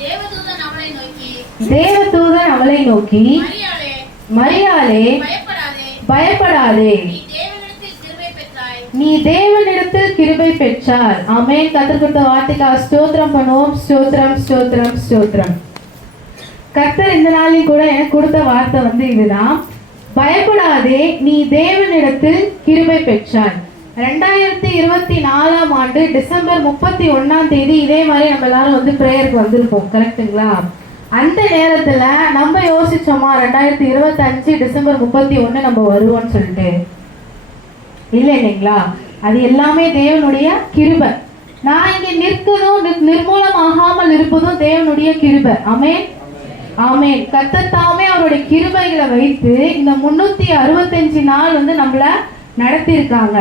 தேவதூதன் அவளை நோக்கி, மரியாளே, பயப்படாதே, நீ தேவனிடத்தில் கிருபை பெற்றாய். ஆமென். கர்த்தர் கொடுத்த வார்த்தைக்காக ஸ்தோத்திரம் பண்ணுவோம். ஸ்தோத்திரம், ஸ்தோத்திரம், ஸ்தோத்திரம். கர்த்தர் இந்த நாளில் கூட எனக்கு கொடுத்த வார்த்தை இதுதான். பயப்படாதே, நீ தேவனிடத்தில் கிருபை பெற்றாய். 2024 ஆண்டு டிசம்பர் 31 இதே மாதிரி நம்ம எல்லாரும் பிரேயருக்கு வந்திருப்போம். கரெக்டுங்களா? அந்த நேரத்துல நம்ம யோசிச்சோமா 2025 டிசம்பர் 31 நம்ம வருவோம்னு சொல்லிட்டு? இல்லைங்களா? அது எல்லாமே தேவனுடைய கிருபை. நான் இங்க நிற்கதும் நிர்மூலமாகாமல் இருப்பதும் தேவனுடைய கிருபை. ஆமென், ஆமென். கர்த்தர் தாமே அவருடைய கிருபைகளை வைத்து இந்த 365 நாள் நம்மள நடத்தியிருக்காங்க.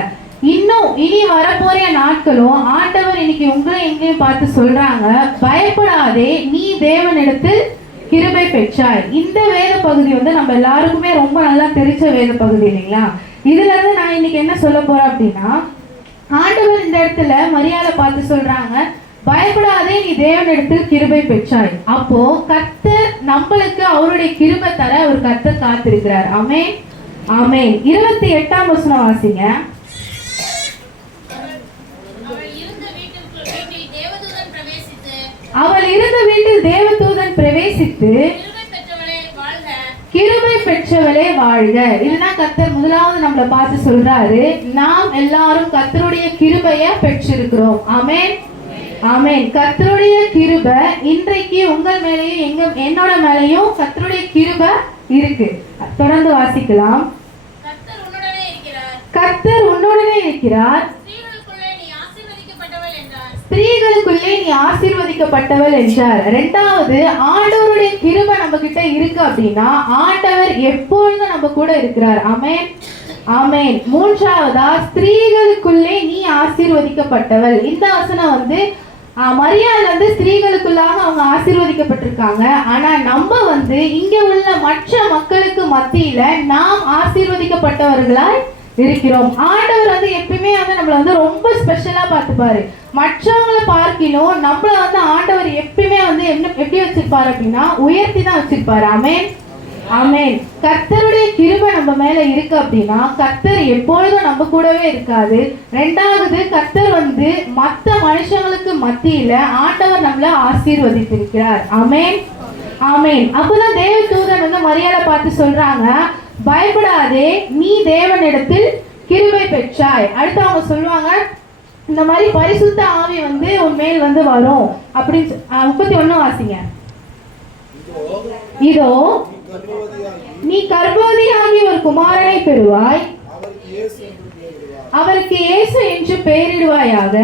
இன்னும் இனி வரப்போற நாட்களும் ஆண்டவர் இன்னைக்கு உங்களை எங்கேயும் பார்த்து சொல்றாங்க, பயப்படாதே, நீ தேவனிடத்தில் கிருபை பெற்றாய். இந்த வேத பகுதி நம்ம எல்லாருக்குமே ரொம்ப நல்லா தெரிஞ்ச வேத பகுதி இல்லைங்களா? இதுல இருந்து நான் இன்னைக்கு என்ன சொல்ல போறேன் அப்படின்னா, ஆண்டவர் இந்த இடத்துல மரியாதை பார்த்து சொல்றாங்க, பயப்படாதே, நீ தேவனிடத்தில் கிருபை பெற்றாய். அப்போ கர்த்தர் நம்மளுக்கு அவருடைய கிருபை தர ஒரு கர்த்தர் காத்திருக்கிறார். ஆமென், ஆமென். 28ஆம் வசனம் வாசிங்க. அவள் இருந்த வீட்டில் தேவதூதன் பிரவேசித்து, கிருபை பெற்றவளே வாழ்க. இதுதான் கர்த்தர் முதலாவது நம்மளை பார்த்து சொல்றாரு, நாம் எல்லாரும் கர்த்தருடைய கிருபைய பெற்றிருக்கிறோம். ஆமென், ஆமென். கர்த்தருடைய கிருபை இன்றைக்கு உங்கள் மேலேயும் என்னோட மேலேயும் கர்த்தருடைய கிருபை இருக்கு. தொடர்ந்து வாசிக்கலாம். கர்த்தர் உன்னுடனே இருக்கிறார், ஸ்திரீகளுக்குள்ளே நீ ஆசீர்வதிக்கப்பட்டவள் என்றார். இரண்டாவது, ஆண்டவருடைய கிருபை நம்ம கிட்ட இருக்கு அப்படின்னா ஆண்டவர் எப்பொழுதும் நம்ம கூட இருக்கிறார். ஆமென், ஆமென். மூன்றாவதா, ஸ்திரீகளுக்குள்ளே நீ ஆசீர்வதிக்கப்பட்டவள். இந்த வசனம் மரியாள் ஸ்திரீகளுக்குள்ளாக அவங்க ஆசீர்வதிக்கப்பட்டிருக்காங்க. ஆனா நம்ம இங்க உள்ள மற்ற மக்களுக்கு மத்தியில நாம் ஆசீர்வதிக்கப்பட்டவர்களாய் இருக்கிறோம். ஆண்டவர் எப்பயுமே நம்மள ரொம்ப ஸ்பெஷலா பார்த்துப்பாரு. மற்றவங்களை பார்க்கணும் நம்மள ஆண்டவர் எப்பயுமே எப்படி வச்சிருப்பாரு அப்படின்னா உயர்த்தி தான் வச்சிருப்பாரு. ஆமென், ஆமென். கர்த்தருடைய கிருபை நம்ம மேல இருக்கு அப்படின்னா கர்த்தர் எப்பொழுதும் நம்ம கூடவே இருக்காது. ரெண்டாவது, கர்த்தர் மற்ற மனுஷங்களுக்கு மத்தியில ஆண்டவர் நம்மள ஆசீர்வதித்திருக்கிறார். ஆமென், ஆமென். அப்பதான் தேவதூதன் மரியாதை பார்த்து சொல்றாங்க, பயப்படாதே, நீ தேவனிடத்தில் கிருபை பெற்றாய். அடுத்து அவங்க சொல்லுவாங்க, இந்த மாதிரி பரிசுத்த ஆவி உன் மேல் வரும் அப்படின்னு. 31 வாசிங்க. இதோ நீ கர்ப்பவதியாகி ஒரு குமாரனை பெறுவாய், அவருக்கு இயேசு என்று பெயரிடுவாயாக.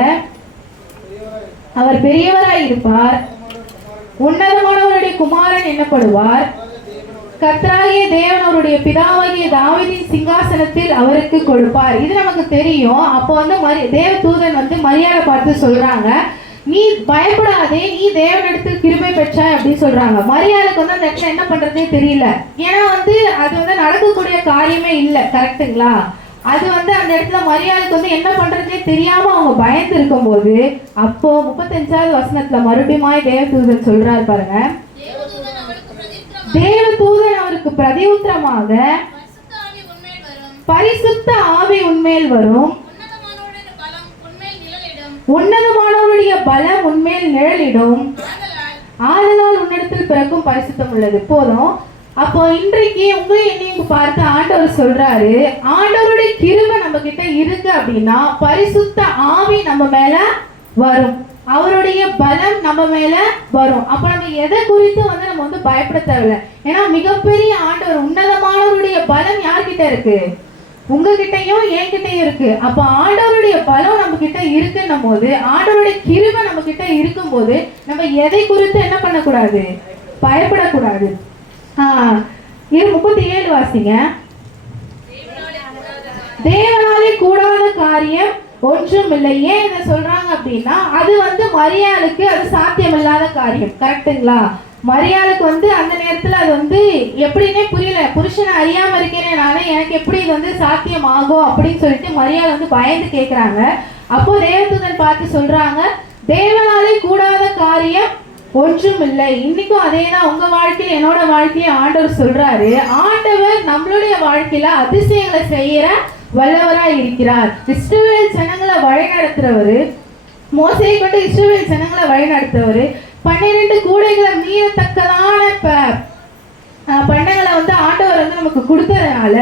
அவர் பெரியவராய் இருப்பார், உன்னதமானவருடைய குமாரன் என்னப்படுவார். கர்த்தராகிய தேவன் அவருடைய பிதாவாகிய தாவீதின் சிங்காசனத்தில் அவருக்கு கொடுப்பார். இது நமக்கு தெரியும். அப்போ தேவதூதன் மரியாதை பார்த்து சொல்றாங்க, நீ பயப்படாதே, நீ தேவனிடத்தில் கிருபை பெற்றாய் அப்படின்னு சொல்றாங்க. மரியாளுக்கு அந்த இடத்துல என்ன பண்றதே தெரியல. ஏன்னா அது நடக்கக்கூடிய காரியமே இல்லை. கரெக்டுங்களா? அது அந்த இடத்துல மரியாளுக்கு என்ன பண்றதே தெரியாம அவங்க பயந்து இருக்கும் போது, அப்போ 35ஆவது வசனத்துல மறுபடியும் தேவதூதன் சொல்றாரு பாருங்க, தேவதூதன் அவருக்கு பிரதியுத்தரமாக, பரிசுத்த ஆவி உன்மேல் வரும், உன்னதமானவருடைய பலம் உன்மேல் நிழலிடும், ஆதலால் உன்னிடத்தில் பிறக்கும் பரிசுத்தம் உள்ளது. போதும். அப்போ இன்றைக்கு உங்களை என்னையும் பார்த்து ஆண்டவர் சொல்றாரு, ஆண்டவருடைய கிருபை நம்ம கிட்ட இருக்கு அப்படின்னா பரிசுத்த ஆவி நம்ம மேல வரும், அவருடைய பலம் நம்ம மேல வரும். அப்ப நம்ம எதை குறித்து நம்ம பயப்பட தேவையில்லை. ஏன்னா மிகப்பெரிய ஆண்டவர், உன்னதமானவருடைய பலம் யார்கிட்ட இருக்கு? உங்ககிட்டயும் என்கிட்டயும் இருக்கு. அப்ப ஆண்டவருடைய பலம் நம்ம கிட்ட இருக்குன்னும் போது, ஆண்டவருடைய கிருபை நம்ம கிட்ட இருக்கும் போது நம்ம எதை குறித்து என்ன பண்ணக்கூடாது? பயப்படக்கூடாது. 37 வாசிங்க. தேவனாலே கூடாத காரியம் ஒன்றும் இல்லை. ஏன் இதை சொல்றாங்க அப்படின்னா அது மரியாளுக்கு அது சாத்தியமில்லாத காரியம். கரெக்டுங்களா? மரியாளுக்கு அந்த நேரத்துல அது எப்படின்னே புரியல. புருஷனை அறியாம இருக்கேனே நானே, எனக்கு எப்படி இது சாத்தியம் ஆகும் அப்படின்னு சொல்லிட்டு மரியாள் பயந்து கேட்கிறாங்க. அப்போ தேவதூதன் பார்த்து சொல்றாங்க, தேவனாலே கூடாத காரியம் ஒன்றும் இல்லை. இன்னைக்கும் அதே தான் உங்க வாழ்க்கையில என்னோட வாழ்க்கையில ஆண்டவர் சொல்றாரு. ஆண்டவர் நம்மளுடைய வாழ்க்கையில அதிசயங்களை செய்யற வல்லவராய் இருக்கிறார். இஸ்ரவேல் ஜனங்களை வழி நடத்துறவரு, மோசையை கொண்டு இஸ்ரவேல் ஜனங்களை வழி நடத்துறவரு. 12 கூடைகளை மீறத்தக்கதான பண்டங்களை வந்து ஆண்டவர் வந்து நமக்கு கொடுத்ததுனால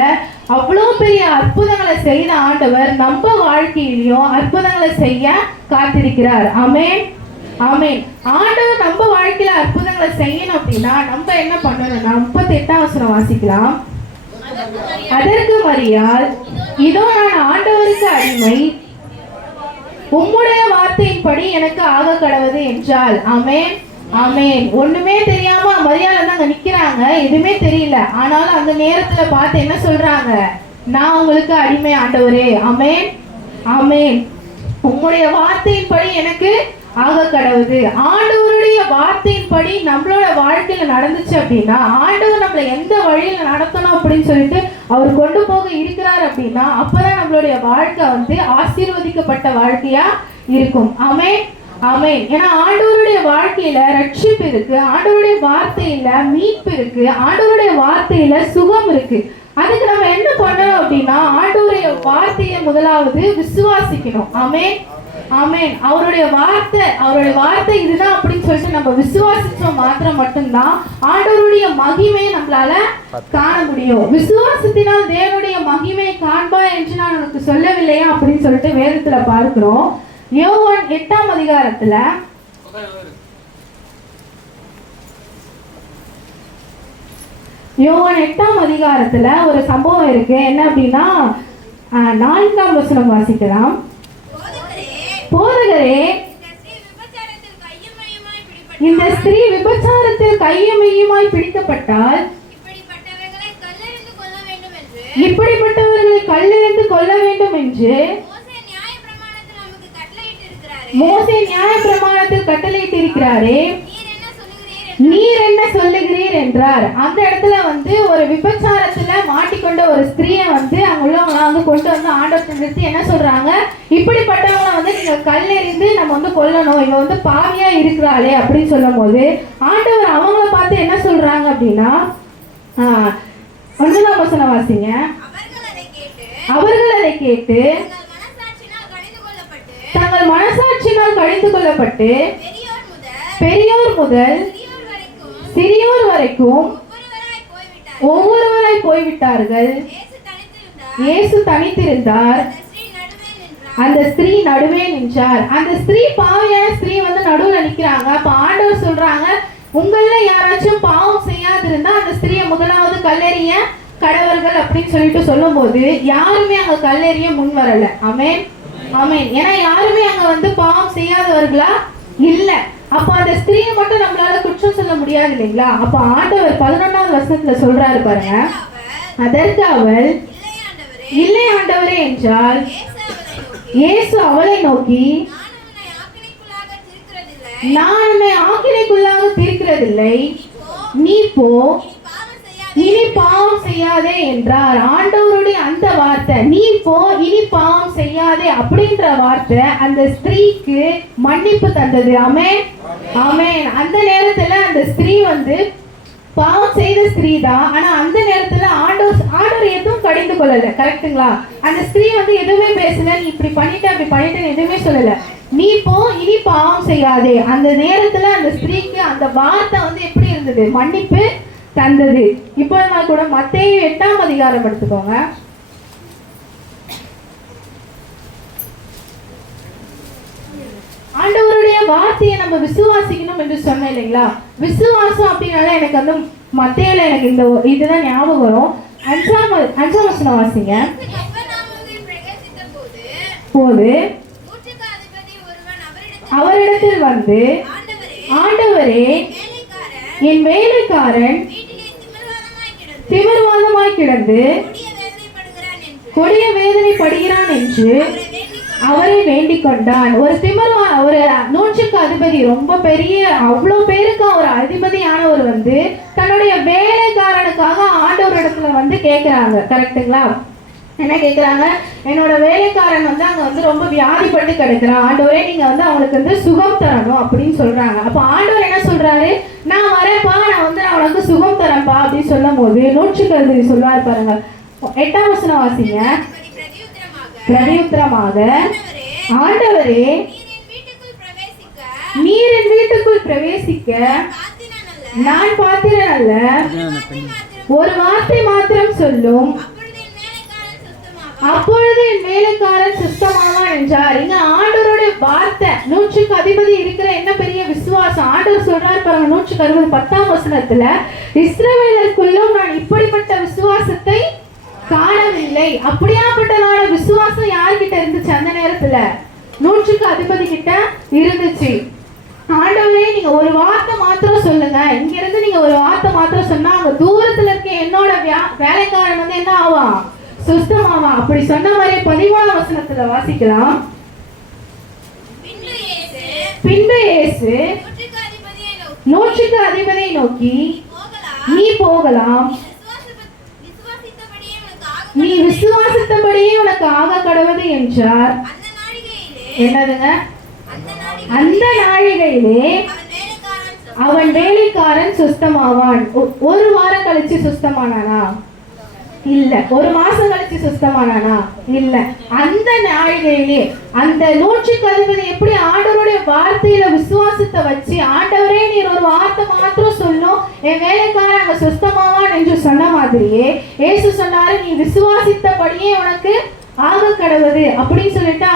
அவ்வளோ பெரிய அற்புதங்களை செய்த ஆண்டவர் நம்ம வாழ்க்கையிலையும் அற்புதங்களை செய்ய காத்திருக்கிறார். ஆமென், ஆமென். ஆண்டவர் நம்ம வாழ்க்கையில அற்புதங்களை செய்யணும் அப்படின்னா நம்ம என்ன பண்ணணும்னா 38ஆம் வசனம் வாசிக்கலாம். அதற்கு மரியாள், இதோ நான் ஆண்டவருக்கு அடிமை, உம்முடைய வார்த்தையின்படி எனக்கு ஆக கடவுது என்றாள். ஆமென், ஆமென். ஒண்ணுமே தெரியாம மரியாதை அங்க நிக்கிறாங்க, எதுவுமே தெரியல. ஆனாலும் அந்த நேரத்துல பார்த்து என்ன சொல்றாங்க, நான் உங்களுக்கு அடிமை ஆண்டவரே. ஆமென், ஆமென். உங்களுடைய வார்த்தையின்படி எனக்கு ஆக கடவுது. ஆண்டவருடைய வார்த்தையின்படி நம்மளோட வாழ்க்கையில நடந்துச்சு அப்படின்னா, ஆண்டவர் நம்மளை எந்த வழியில நடத்தணும் அப்படின்னு சொல்லிட்டு அவர் கொண்டு போக இருக்கிறார் அப்படின்னா, அப்பதான் நம்மளுடைய வாழ்க்கை வந்து ஆசீர்வதிக்கப்பட்ட வாழ்க்கையா இருக்கும். ஆமென், ஆமென். ஏன்னா ஆண்டவருடைய வாழ்க்கையில ரட்சிப்பு இருக்கு, ஆண்டவருடைய வார்த்தையில மீட்பு இருக்கு, ஆண்டவருடைய வார்த்தையில சுகம் இருக்கு. அதுக்கு நம்ம என்ன பண்ணணும் அப்படின்னா, ஆண்டவருடைய வார்த்தையை முதலாவது விசுவாசிக்கணும். ஆமென், ஆமென். அவருடைய வார்த்தை இதுதான் அப்படின்னு சொல்லிட்டு நம்ம விசுவாசிச்சோம் மாத்திரம் மட்டும்தான் ஆண்டவருடைய மகிமையை நம்மளால காண முடியும். விசுவாசத்தினால் தேவனுடைய மகிமையை காண்பா என்று நான் உனக்கு சொல்லவில்லையா அப்படின்னு சொல்லிட்டு வேதத்துல பார்க்கிறோம். யோவான் 8ஆம் அதிகாரத்துல ஒரு சம்பவம் இருக்கு. என்ன அப்படின்னா 4ஆம் வசனம் வாசிக்கலாம். போதகரே, இந்த ஸ்திரீ விபச்சாரத்தில் கையமையுமாய் பிடிக்கப்பட்டால் இப்படிப்பட்டவர்களை கல்லெறிந்து கொல்ல வேண்டும் என்று மோசே நியாய பிரமாணத்தில் கட்டளையிட்டு இருக்கிறாரே, நீர் என்ன சொல்லுகிறீர் என்றார். அந்த இடத்துல வந்து ஒரு விபச்சாரத்துல மாட்டிக்கொண்ட ஒரு ஸ்திரீயை வந்து அங்க உள்ளவங்க வந்து கொண்டு வந்து ஆண்டவர்கிட்ட நிறுத்தி என்ன சொல்றாங்க, இப்படிப்பட்டவங்களை வந்து நீங்க கல்லெறிந்து நம்ம வந்து கொல்லணும், இவ வந்து பாவியா இருக்கிறாளே அப்படின்னு சொல்லும் போது ஆண்டவர் அவங்கள பார்த்து என்ன சொல்றாங்க அப்படின்னா 9ஆம் வசனம் வாசிங்க. அவர்கள் அதை கேட்டு தங்கள் மனசாட்சியினால் கடிந்து கொள்ளப்பட்டு பெரியோர் முதல் சிறியோர் வரைக்கும் ஒவ்வொருவராய் போய்விட்டார்கள். இயேசு தனித்திருந்தார், அந்த ஸ்திரீ நடுவே நின்றார். அந்த ஸ்திரீ பாவியான ஸ்திரீ வந்து நடுவுல நிக்கிறாங்க. அப்ப ஆண்டவர் சொல்றாங்க, உங்கள யாராச்சும் பாவம் செய்யாதிருந்தா அந்த ஸ்திரீயை முதலாவது கல்லெறிய கடவர்கள் அப்படின்னு சொல்லிட்டு சொல்லும் போது யாருமே அங்க கல்லெறிய முன் வரல. ஆமென், ஆமென். ஏன்னா யாருமே அங்க வந்து பாவம் செய்யாதவர்களா இல்ல. அப்ப அந்த ஸ்திரீயை மட்டும் நம்மளால குற்றம் சொல்ல முடியாது இல்லைங்களா? அப்ப ஆண்டவர் 11ஆம் வசனத்துல சொல்றாரு பாருங்க. அதற்கு அவள், இல்லை ஆண்டவரே என்றால், இயேசு அவளை நோக்கி, நான் உன்னை ஆக்கினைக்குள்ளாக தீர்க்கிறதில்லை, நீ போ, இனி பாவம் செய்யாதே என்றார். ஆண்டவருடைய அந்த வார்த்தை, நீ போ இனி பாவம் செய்யாதே அப்படின்ற வார்த்தை அந்த ஸ்திரீக்கு மன்னிப்பு தந்தது. ஆமென், ஆமென். அந்த நேரத்துல அந்த ஸ்திரீ வந்து பாவம் செய்த ஸ்திரீ தான். ஆனா அந்த நேரத்துல ஆண்டவர் எதுவும் கடிந்து கொள்ளல. கரெக்டுங்களா? அந்த ஸ்திரீ வந்து எதுவுமே பேசல, நீ இப்படி பண்ணிட்ட அப்படி பண்ணிட்டேன்னு எதுவுமே சொல்லல. நீ போ இனி பாவம் செய்யாதே. அந்த நேரத்துல அந்த ஸ்திரீக்கு அந்த வார்த்தை வந்து எப்படி இருந்தது? மன்னிப்பு தந்தது. இப்போ நம்ம கூட மத்தேயு 8ஆம் அதிகாரம் எடுத்துக்கோங்க. ஆண்டவருடைய வார்த்தையை நம்ம விசுவாசிக்கணும் என்று சொன்னேன் இல்லைங்களா? விசுவாசம் அப்படின்னால எனக்கு வந்து மத்தேயுல எனக்கு இந்த இதுதான் ஞாபகம் வரும். 5ஆம் வசனம் வாசிங்க. போது அவரிடத்தில் வந்து, ஆண்டவரே, என் வேலைக்காரன் திமிர்வாதமாய் கிடந்து கொடிய வேதனைப்படுகிறான் என்று அவரை வேண்டிக் கொண்டான். ஒரு ஒரு 100க்கு அதிபதி, ரொம்ப பெரிய அவ்வளவு பேருக்கு ஒரு அதிபதியானவர் வந்து தன்னுடைய வேலைக்காரனுக்காக ஆண்டவரிடத்துல வந்து கேட்கிறாங்க. கரெக்டுங்களா? என்ன கேட்குறாங்க? என்னோட வேலைக்காரன் வந்து அங்கே வந்து ரொம்ப வியாதிப்பட்டு கிடக்குறான், ஆண்டவரே நீங்க வந்து அவங்களுக்கு வந்து சுகம் தரணும் அப்படின்னு சொல்றாங்க. அப்போ ஆண்டவர் என்ன சொல்றாங்க? சொல்றாரு, நான் வரேன்ப்பா, நான் உனக்கு சுகம் தரேன்ப்பா அப்படின்னு சொல்லும் போது 100 சொல்வார் பாருங்க. 8ஆம் வசனம் வாசிங்க. பிரதியுத்தரமாக, ஆண்டவரே, நீர் என் வீட்டுக்குள் பிரவேசிக்க நான் பாத்திரன் அல்ல, ஒரு வார்த்தை மாத்திரம் சொல்லும், அப்பொழுது என் வேலைக்காரன் சுத்தமாவான் என்றார். இங்க ஆண்டவருடைய வார்த்தை, 100க்கு அதிபதி இருக்கிற என்ன பெரிய விசுவாசம். ஆண்டவர் சொல்றாரு பாருங்க 160 10ஆம் வசனத்துல, இஸ்ரவேலருக்குள்ளும் நான் இப்படிப்பட்ட விசுவாசத்தை காணவில்லை. அப்படியாப்பட்டதான விசுவாசம் யார்கிட்ட இருந்துச்சு அந்த நேரத்துல? 100க்கு அதிபதி கிட்ட இருந்துச்சு. ஆண்டவரே, நீங்க ஒரு வார்த்தை மாத்திரம் சொல்லுங்க, இங்க இருந்து நீங்க ஒரு வார்த்தை மாத்திரம் சொன்னா அங்க தூரத்துல இருக்க என்னோட வேலைக்காரன் வந்து என்ன ஆவான்? சுத்தமாவா. அப்படி சொன்ன மாதிரி 13ஆம் வசனத்துல வாசிக்கலாம். பின்பு இயேசு 100க்கு அதிபதியை நோக்கி, நீ போகலாம், நீ விசுவாசித்தபடியே உனக்கு ஆக கடவுது என்றார். என்னதுங்க? அந்த நாழிகையிலே அவன் வேலைக்காரன் சுத்தமாவான். ஒரு வாரம் கழிச்சு சுத்தமானானா? இல்ல. ஒரு மாசம் கழிச்சு சுத்தமானானா? இல்ல. அந்த நாழிகையிலே அந்த 100க்கு அதிபதி எப்படி ஆண்டவருடைய வார்த்தையில விசுவாசத்தை வச்சு, ஆண்டவரே நீர் ஒரு வார்த்தை மாத்திரம் சொல்லும், என் வேலைக்காரன் அங்க சுத்தமாவான் என்று சொன்ன மாதிரியே இயேசு சொன்னாரு, நீ விசுவாசித்தபடியே உனக்கு ஆக கடவுது அப்படின்னு சொல்லிட்டா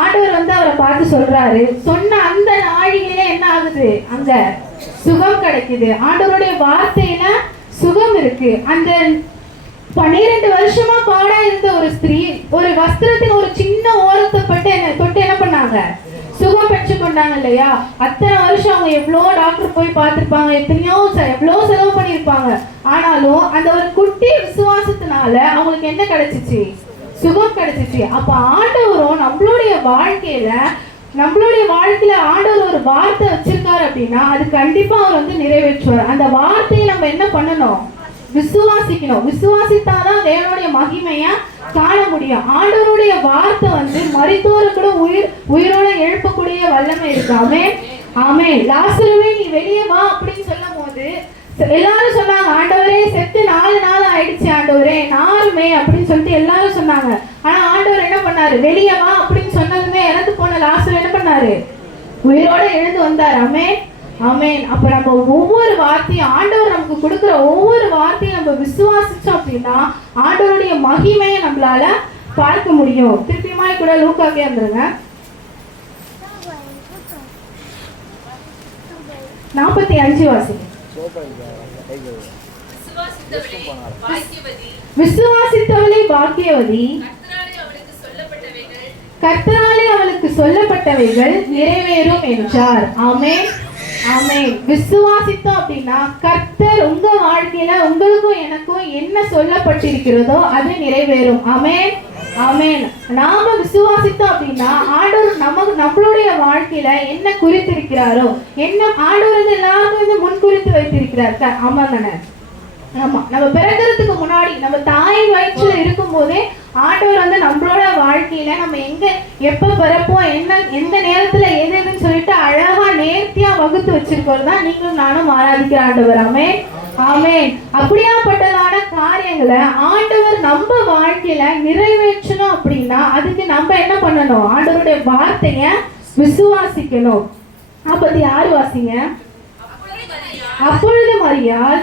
ஆண்டவர் வந்து அவரை பார்த்து சொல்றாரு. சொன்ன அந்த நாழிகையில என்ன ஆகுது? அங்க சுகம் கிடைக்குது. ஆண்டவருடைய வார்த்தையில சுகம் இருக்கு. அந்த 12 வருஷமா பாடா இருந்த ஒரு ஸ்திரீ ஒரு வஸ்திரத்தின் ஒரு சின்ன ஓரத்தை தொட்டு என்ன பண்ணாங்க? சுகம் பெற்று கொண்டாங்க இல்லையா? அத்தனை வருஷம் அவங்க எவ்வளோ டாக்டர் போய் பார்த்துருப்பாங்க, எவ்வளோ செலவு பண்ணியிருப்பாங்க. ஆனாலும் அந்த ஒரு குட்டி விசுவாசத்தினால அவங்களுக்கு என்ன கிடைச்சிச்சு? சுகம் கிடைச்சிச்சு. அப்ப ஆண்டவரும் நம்மளுடைய வாழ்க்கையில ஆண்டவர் ஒரு வார்த்தை வச்சிருக்காரு அப்படின்னா அது கண்டிப்பா அவர் வந்து நிறைவேற்றுவார். அந்த வார்த்தையை நம்ம என்ன பண்ணணும்? விசுவாசிக்கணும். விசுவாசித்தாதான் தேவனுடைய மகிமைய காண முடியும். ஆண்டவருடைய வார்த்தை வந்து மரித்தோர கூட உயிரோட எழுப்பக்கூடிய வல்லமை இருக்கு. ஆமென், ஆமென். லாசருவே நீ வெளியே வா அப்படின்னு சொல்லும் போது எல்லாரும் சொன்னாங்க, ஆண்டவரே செத்து 4 நாள் ஆயிடுச்சு ஆண்டவரே, நாருமே அப்படின்னு சொல்லிட்டு எல்லாரும் சொன்னாங்க. ஆனா ஆண்டவர் என்ன பண்ணாரு? வெளியே வா அப்படின்னு சொன்னதுமே இறந்து போன லாசர் என்ன பண்ணாரு? உயிரோட எழுந்து வந்தார். ஆமென், ஆமென். அப்ப நம்ம ஒவ்வொரு வார்த்தையும் ஆண்டவர் நமக்கு கொடுக்குற ஒவ்வொரு வார்த்தையும் நம்ம விசுவாசிச்சோம் அப்படின்னா ஆண்டவருடைய மகிமையை நம்மளால பார்க்க முடியும். திருப்பியுமாய் கூட லூக்காவே வந்துருங்க. 45 வாசிங்க. விசுவாசித்தவளே பாக்கியவதி, கர்த்தராலே அவளுக்கு சொல்லப்பட்டவைகள் நிறைவேறும் என்றார். ஆமென், ஆமென். விசுவாசித்தோம் அப்படின்னா கர்த்தர் உங்க வாழ்க்கையில உங்களுக்கும் எனக்கும் என்ன சொல்லப்பட்டிருக்கிறதோ அது நிறைவேறும். ஆமென், ஆமென். நாம விசுவாசித்தோம் அப்படின்னா ஆண்டவர் நம்மளுடைய வாழ்க்கையில என்ன குறித்திருக்கிறாரோ, என்ன ஆண்டவர் வந்து எல்லாருக்கும் வந்து முன் குறித்து வைத்திருக்கிறார். ஆமா தானே? ஆமா. நம்ம பிறக்கிறதுக்கு முன்னாடி நம்ம தாய் வயிற்றுல இருக்கும் போதே ஆண்டவர் வந்து நம்மளோட வாழ்க்கையில நம்ம எப்ப பிறப்போம், எந்த நேரத்துல எதுன்னு சொல்லிட்டு அழகா நேர்த்தியா வகுத்து வச்சிருக்கிறது தான் நீங்களும் நானும் ஆராதிக்கிற ஆண்டவர். ஆமென், ஆமென். அப்படியாப்பட்டதான காரியங்களை ஆண்டவர் நம்ம வாழ்க்கையில நிறைவேற்றணும் அப்படின்னா அதுக்கு நம்ம என்ன பண்ணணும்? ஆண்டவருடைய வார்த்தைய விசுவாசிக்கணும். 56 வாசிங்க. அப்பொழுது மரியாள்,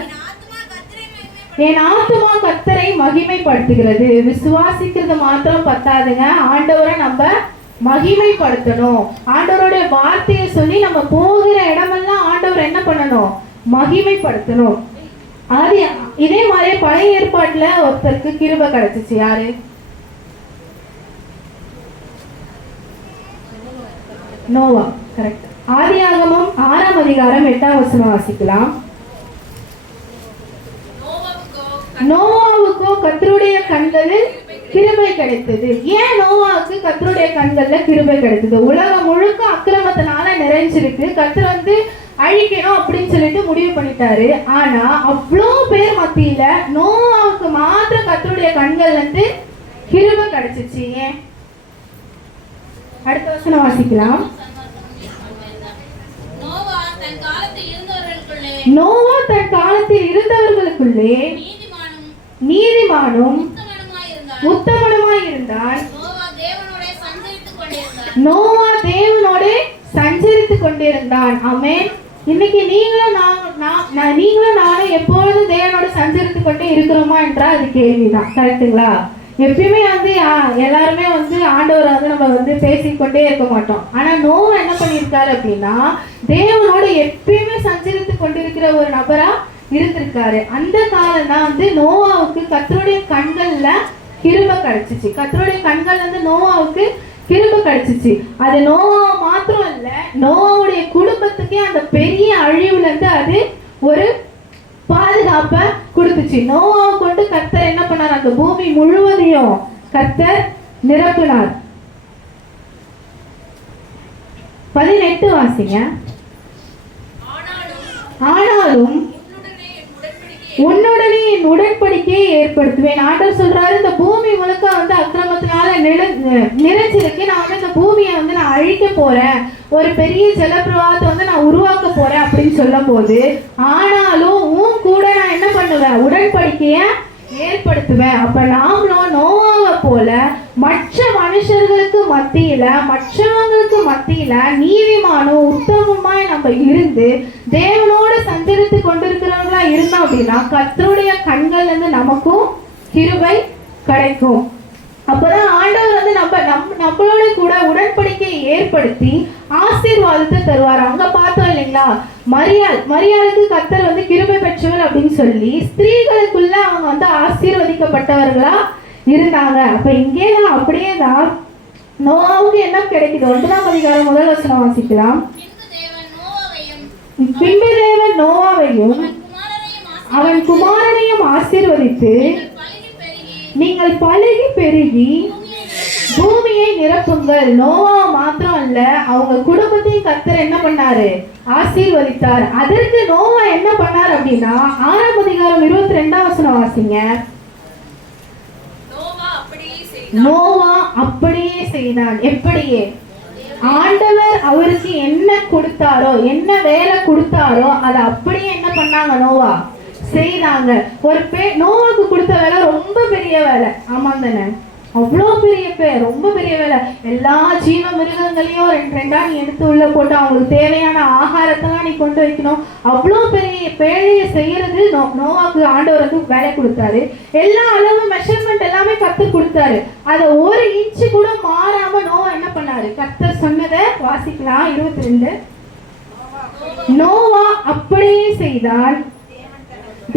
என் ஆத்துமா கர்த்தரை மகிமைப்படுத்துகிறது. விசுவாசிக்கிறது மாத்திரம் பத்தாதுங்க, ஆண்டவரை நம்ம மகிமைப்படுத்தணும். ஆண்டவருடைய வார்த்தையை சொல்லி நம்ம போகிற இடமெல்லாம் ஆண்டவர் என்ன பண்ணணும்? மகிமைப்படுத்தணும். அது இதே மாதிரி பழைய ஏற்பாட்டுல ஒருத்தருக்கு கிருபை கிடைச்சிச்சு. யாரு? நோவா. கரெக்ட். ஆதியாகமம் 6ஆம் அதிகாரம் 8ஆம் வசனம் வாசிக்கலாம். நோவாவுக்கோ கர்த்தருடைய கண்களில் கிருபை கிடைத்தது. ஏன் நோவாவுக்கு கர்த்தருடைய கண்கள்ல கிருபை கிடைத்தது? உலகம் முழுக்க அக்கிரமத்தினால நிறைஞ்சிருக்கு. கர்த்தர் வந்து அழிக்கணும் அப்படின்னு சொல்லிட்டு முடிவு பண்ணிட்டாரு. ஆனா அவ்வளோ பேர் மத்தியில நோவாவுக்கு மாத்திரம் கர்த்தருடைய கண்கள்ல இருந்து கிருபை கிடைச்சிச்சு. ஏன்? அடுத்த வசனம் வாசிக்கலாம். நோவா தன் காலத்தில் இருந்தவர்களுக்குள்ளே நீதிமானும் உத்தமனுமாய் இருந்தான். நோவா தேவனோட சஞ்சரித்துக் கொண்டிருந்தான். ஆமென். இன்னைக்கு நீங்களும் நானும் எப்பொழுதும் தேவனோட சஞ்சரித்துக் கொண்டே இருக்கிறோமா என்றால் அது கேள்விதான். கரெக்டுங்களா? எப்பயுமே எல்லாருமே ஆண்டவரை நம்ம பேசிக்கொண்டே இருக்க மாட்டோம். ஆனா நோவா என்ன பண்ணியிருக்காரு அப்படின்னா, தேவனோட எப்பயுமே சஞ்சரித்து கொண்டிருக்கிற ஒரு நபரா இருந்திருக்காரு. அந்த காலம் தான் நோவாவுக்கு கர்த்தருடைய கண்கள்ல கிருபை கிடைச்சிச்சு. கர்த்தருடைய கண்கள் நோவாவுக்கு கிருபை கிடைச்சிச்சு. அது நோவா மாத்திரம் இல்ல, நோவாவுடைய குடும்பத்துக்கே அந்த பெரிய அழிவுல இருந்து அது ஒரு பாதுகாப்பை கொடுத்துச்சு. நோவாவை கொண்டு கர்த்தர் என்ன பண்ணார்? அந்த பூமி முழுவதையும் கர்த்தர் நிரப்பினார். 18 வாசிங்க. ஆனாலும் உன்னுடனே என் உடன்படிக்கையை ஏற்படுத்துவேன். ஆண்டவர் சொல்றாரு, இந்த பூமி முழுக்க அக்கிரமத்தினால நிறைஞ்சிருக்கு. நான் இந்த பூமியை நான் அழிக்க போறேன், ஒரு பெரிய ஜலப்பிரவாகத்தை நான் உருவாக்க போறேன் அப்படின்னு சொல்லும் போது, ஆனாலும் உன் கூட நான் என்ன பண்ணுவேன்? உடன்படிக்கைய ஏற்படுத்துவேன். அப்ப நாமளும் நோவாவை போல மற்ற மனுஷர்களுக்கு மத்தியில, மற்றவங்களுக்கு மத்தியில நீதிமானும் உத்தமமாய் நம்ம இருந்து தேவனோட சஞ்சரித்து கொண்டிருக்கிறவங்களா இருந்தோம் அப்படின்னா கர்த்தருடைய கண்கள் நமக்கும் கிருபை கிடைக்கும். அப்பதான் ஆண்டவர் நம்மளோட கூட உடன்படிக்கையை ஏற்படுத்தி ஆசீர்வாதத்தை தருவார். அங்க பார்த்தோம் இல்லைங்களா, மரியாளுக்கு கர்த்தர் கிருபை பெற்றவர் அப்படின்னு சொல்லி ஸ்திரீகளுக்குள்ள அவங்க ஆசீர்வதிக்கப்பட்டவர்களா இருந்தாங்க. அப்ப இங்கே தான் அப்படியே தான் நோவாவுக்கு என்ன கிடைக்குது? 1ஆம் அதிகாரம் 1 வசனம் வாசிக்கலாம். பின்பு தேவன் நோவாவையும் அவன் குமாரனையும் ஆசீர்வதித்து, நீங்கள் பலுகி பெருகி பூமியை நிரப்புங்கள். நோவா மாத்திரம் இல்ல, அவங்க குடும்பத்தையும் கர்த்தர் என்ன பண்ணாரு? ஆசீர்வதித்தார். அதற்கு நோவா என்ன பண்ணார் அப்படின்னா 6ஆம் அதிகாரம் 22ஆம் வசனம் வாசிங்க. நோவா அப்படியே செய்தான். எப்படியே? ஆண்டவர் அவருக்கு என்ன கொடுத்தாரோ, என்ன வேலை கொடுத்தாரோ அதை அப்படியே என்ன பண்ணாங்க? நோவா செய்தாங்க. நோவாக்கு கொடுத்த வேலை ரொம்ப பெரிய வேலை. ஆமா தானே? அவ்வளோ பெரிய ரொம்ப பெரிய வேலை. எல்லா ஜீவ மிருகங்களையும் ரெண்டா நீ எடுத்து உள்ள போட்டு அவங்களுக்கு தேவையான ஆகாரத்தெல்லாம் நீ கொண்டு வைக்கணும். அவ்வளோ பெரிய வேலையை செய்யறது நோவாக்கு ஆண்டவர் வேலை கொடுத்தாரு. எல்லா அளவு மெஷர்மெண்ட் எல்லாமே கர்த்தர் கொடுத்தாரு. அதை 1 இன்ச்சு கூட மாறாம நோவா என்ன பண்ணாரு? கர்த்தர் சொன்னதை வாசிக்கலாம். 22. நோவா அப்படியே செய்தான்.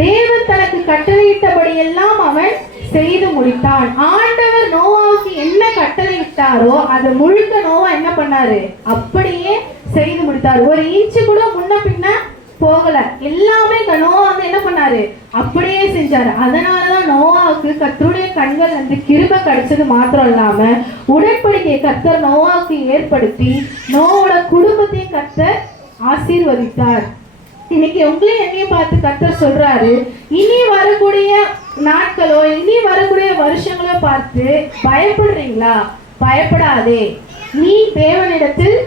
தேவன் தனக்கு கட்டளையிட்டபடி எல்லாம் அவன் செய்து முடித்தான். ஆண்டவர் நோவாவுக்கு என்ன கட்டளையிட்டாரோ அதை முழுக்க நோவா என்ன பண்ணாரு? அப்படியே செய்து முடித்தார். 1 இன்ச்சு கூட முன்ன பின்ன போகல. எல்லாமே நோவா என்ன பண்ணாரு? அப்படியே செஞ்சாரு. அதனாலதான் நோவாவுக்கு கர்த்தருடைய கண்கள் கிருபை கிடைச்சது மாத்திரம் இல்லாம உடன்படிக்கை கர்த்தர் நோவாவுக்கு ஏற்படுத்தி நோவோட குடும்பத்தையும் கர்த்தர் ஆசீர்வதித்தார். இன்னைக்கு உங்களையும் என்னையும் பார்த்து கர்த்தர் சொல்றாரு, இனி வரக்கூடிய நாட்களோ இனி வரக்கூடிய வருஷங்களோ பார்த்து பயப்படுறீங்களா? பயப்படாதே, நீ தேவனிடத்தில்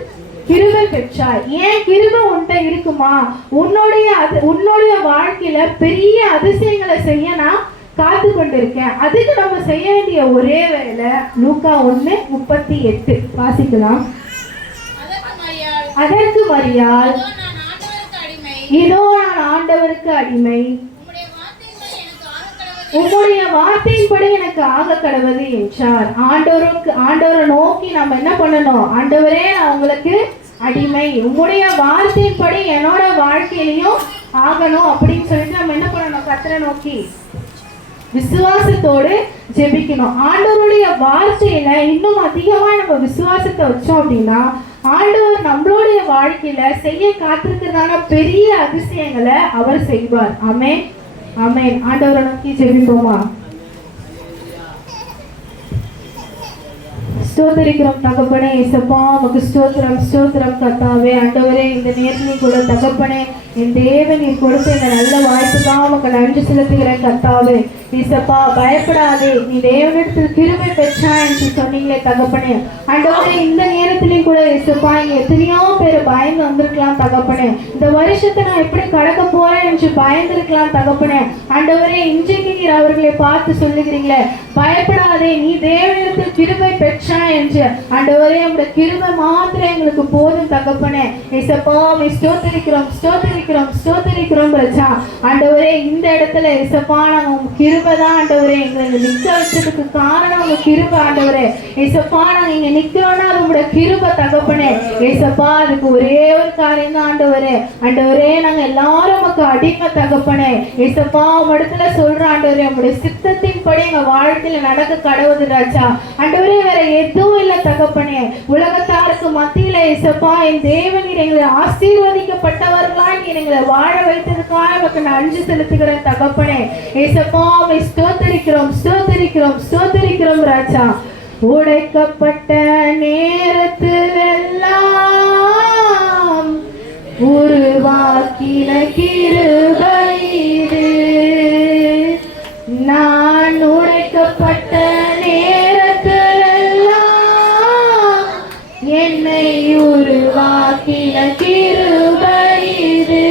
கிருபை பெற்றாய். ஏன் கிருபை உன்கிட்ட இருக்குமா? உன்னுடைய வாழ்க்கையில பெரிய அதிசயங்களை செய்ய நான் காத்து கொண்டிருக்கேன். அதுக்கு நம்ம செய்ய வேண்டிய ஒரே வேலை லூக்கா 1:38 வாசிக்கலாம். அதற்கு மரியாள், இதோ நான் ஆண்டவருக்கு அடிமை, உம்முடைய வார்த்தையின்படி எனக்கு ஆக கடவுது என்றார். ஆண்டவரை நோக்கி நம்ம என்ன பண்ணணும்? ஆண்டவரே, நான் உங்களுக்கு அடிமை, உம்முடைய வார்த்தையின்படி என்னோட வாழ்க்கையிலையும் ஆகணும் அப்படின்னு சொல்லிட்டு நம்ம என்ன பண்ணணும்? கர்த்தரை நோக்கி விசுவாசத்தோடு ஜெபிக்கணும். ஆண்டவருடைய வார்த்தையில இன்னும் அதிகமா நம்ம விசுவாசத்தை வச்சோம் அப்படின்னா ஆண்டவர் நம்மளுடைய வாழ்க்கையில செய்ய காத்திருக்கிறதான பெரிய அதிசயங்களை அவர் செய்வார். ஆமென், ஆமென். ஆண்டவரை நோக்கி ஜெபிப்போமா? ஸ்தோத்திரிக்கிறோம் தகப்பனே. இயேசப்பா உமக்கு ஸ்தோத்திரம் ஸ்தோத்திரம் கர்த்தாவே. ஆண்டவரே இந்த நேரத்திலும் கூட தகப்பனே என் தேவன் நீ கொடுத்த இந்த நல்ல வாய்ப்புதான் உமக்கு நன்றி செலுத்துகிறேன் கர்த்தாவே. இயேசப்பா பயப்படாதே, நீ தேவனிடத்தில் கிருபை பெற்றாய் என்று சொன்னீங்களே தகப்பனே. ஆண்டவரே இந்த நேரத்திலையும் கூட இயேசப்பா இங்க எத்தனையோ பேர் பயந்து வந்திருக்கலாம் தகப்பனே. இந்த வருஷத்தை நான் எப்படி கடக்க போறேன் என்று பயந்திருக்கலாம் தகப்பனே. ஆண்டவரே இன்றைக்கு நீர் அவர்களை பார்த்து சொல்லுகிறீங்களே, பயப்படாதே, நீ தேவனிடத்தில் கிருபை பெற்றாய் என்று. ஆண்டவரே உங்களுடைய கிருபை மாத்திரம் எங்களுக்கு போதும் தகப்பனே. இயேசப்பா ஸ்தோத்திரிக்கிறோம் ஸ்தோத்திரிக்கிறோம் ஸ்தோத்திரிக்கிறோம் ராஜா. ஆண்டவரே இந்த இடத்துல இயேசப்பா நாங்கள் உங்க கிருபை தான் ஆண்டவரே எங்களை நிற்க வச்சதுக்கு காரணம் உங்க கிருபை ஆண்டவரே. இயேசப்பா நாங்கள் இங்க நிற்கிறோம்னா அது உங்களுடைய கிருபை தகப்பனே. இயேசப்பா அதுக்கு ஒரே ஒரு காரியம் தான் ஆண்டவரே. ஆண்டவரே நாங்கள் எல்லாரும் உமக்கு அடிமை தகப்பனே. இயேசப்பா உங்க இடத்துல சொல்ற ஆண்டவரே உங்களுடைய சித்தத்தின்படி எங்க வாழ்க்கையில நடக்க கடவுது ராஜா. ஆண்டவரே வேற எதுவும் இல்லை தகப்பனே. உலகத்தாருக்கு மத்தியில இயேசப்பா என் தேவனீர் எங்களை ஆசீர்வதிக்கப்பட்டவர்களாய் நீர் எங்களை வாழ வைத்ததுக்காக நமக்கு நன்றி செலுத்துகிறேன் தகப்பனே. இயேசப்பா ஸ்தோத்திரிக்கிறோம் ஸ்தோத்திரிக்கிறோம் ஸ்தோத்திரிக்கிறோம் ராஜா. உடைக்கப்பட்ட நேரத்தில் எல்லாம் உருவாக்கின கிருபை இது. நான் உடைக்கப்பட்ட நேரத்தில் எல்லாம் என்னை உருவாக்கின கிருபை இது.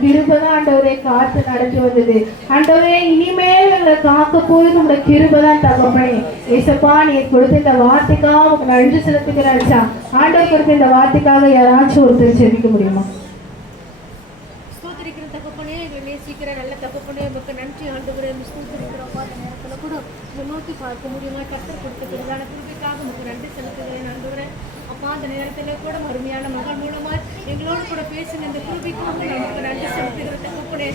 கிருபை ஆண்டவரே காத்து நடத்தி வந்தது. ஆண்டவரே இனிமேல் எங்களை காக்க போய் நம்முடைய கிருபை தான் தகப்பனே. ஏசப்பா நீ கொடுத்த இந்த வார்த்தைக்காக உங்களுக்கு நன்றி செலுத்துகிறாச்சா. ஆண்டவர் கொடுத்த இந்த வார்த்தைக்காக யாராச்சும் ஒருத்தர் செபிக்க முடியுமா? ஸ்தோத்திரிக்கிற தகப்பனே, நேசிக்கிற நல்ல தகப்பனே, உங்களுக்கு நன்றி ஆண்டவரே. ஸ்தோத்திரிக்கிறப்பா அந்த நேரத்தில் கூட நோக்கி பார்க்க முடியுமா? கர்த்தர் கொடுத்த பெரிதான கிருபைக்காக உங்களுக்கு நன்றி செலுத்துகிறேன் ஆண்டவரே. அப்பா அந்த நேரத்தில் கூட அருமையான மகள் மூலமாக எங்களோடு கூட பேசுங்க. இந்த கிருபைக்காக நமக்கு நன்றி செலுத்துகிற தகப்பனே.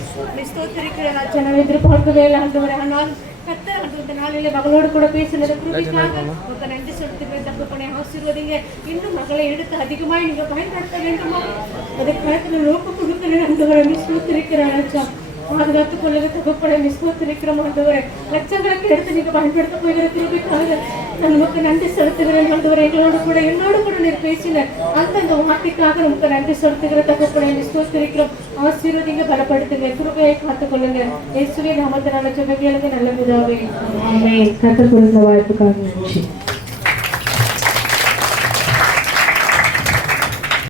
ஸ்தோத்திரிக்கிற ஜனவை எதிர்பார்க்கவே ஆண்டவரே. ஆனால் கர்த்தர் அந்த நாளிலே மகளோடு கூட பேசுனது கிருபைக்காக உங்களுக்கு நன்றி செலுத்துகிற தகப்பனே. ஆசீர்வதிங்க. இன்னும் மகளை எடுத்து அதிகமாக நீங்கள் பயன்படுத்த வேண்டுமா? அதுக்கு நேரத்தில் நோக்கம் கொடுக்கிறேன் ஆண்டவரே. ஸ்தோத்திரிக்கிறார் ராஜா. பாதுகாத்துக் கொள்ளுங்க தகப்பனே. ஸ்தோத்திரிக்கிறோம் ஆண்டவரே. லட்சங்களுக்கு எடுத்து நீங்க பயன்படுத்த போகிற கிருபைக்காக நான் நமக்கு நன்றி செலுத்துகிறேன் ஆண்டவரே. என்னோடு கூட நீர் பேசின அந்த வார்த்தைக்காக நமக்கு நன்றி செலுத்துகிற தகப்பனே. ஸ்தோத்திரிக்கிறோம். ஆசீர்வதிங்க, பலப்படுத்துங்க, கிருபையை காத்துக் கொள்ளுங்க. இயேசுவின் நாமத்தினால ஜெபம் கேளுங்க நல்ல பிதாவே. ஆமென். கர்த்தர் கொடுத்த வாய்ப்புக்காக நன்றி.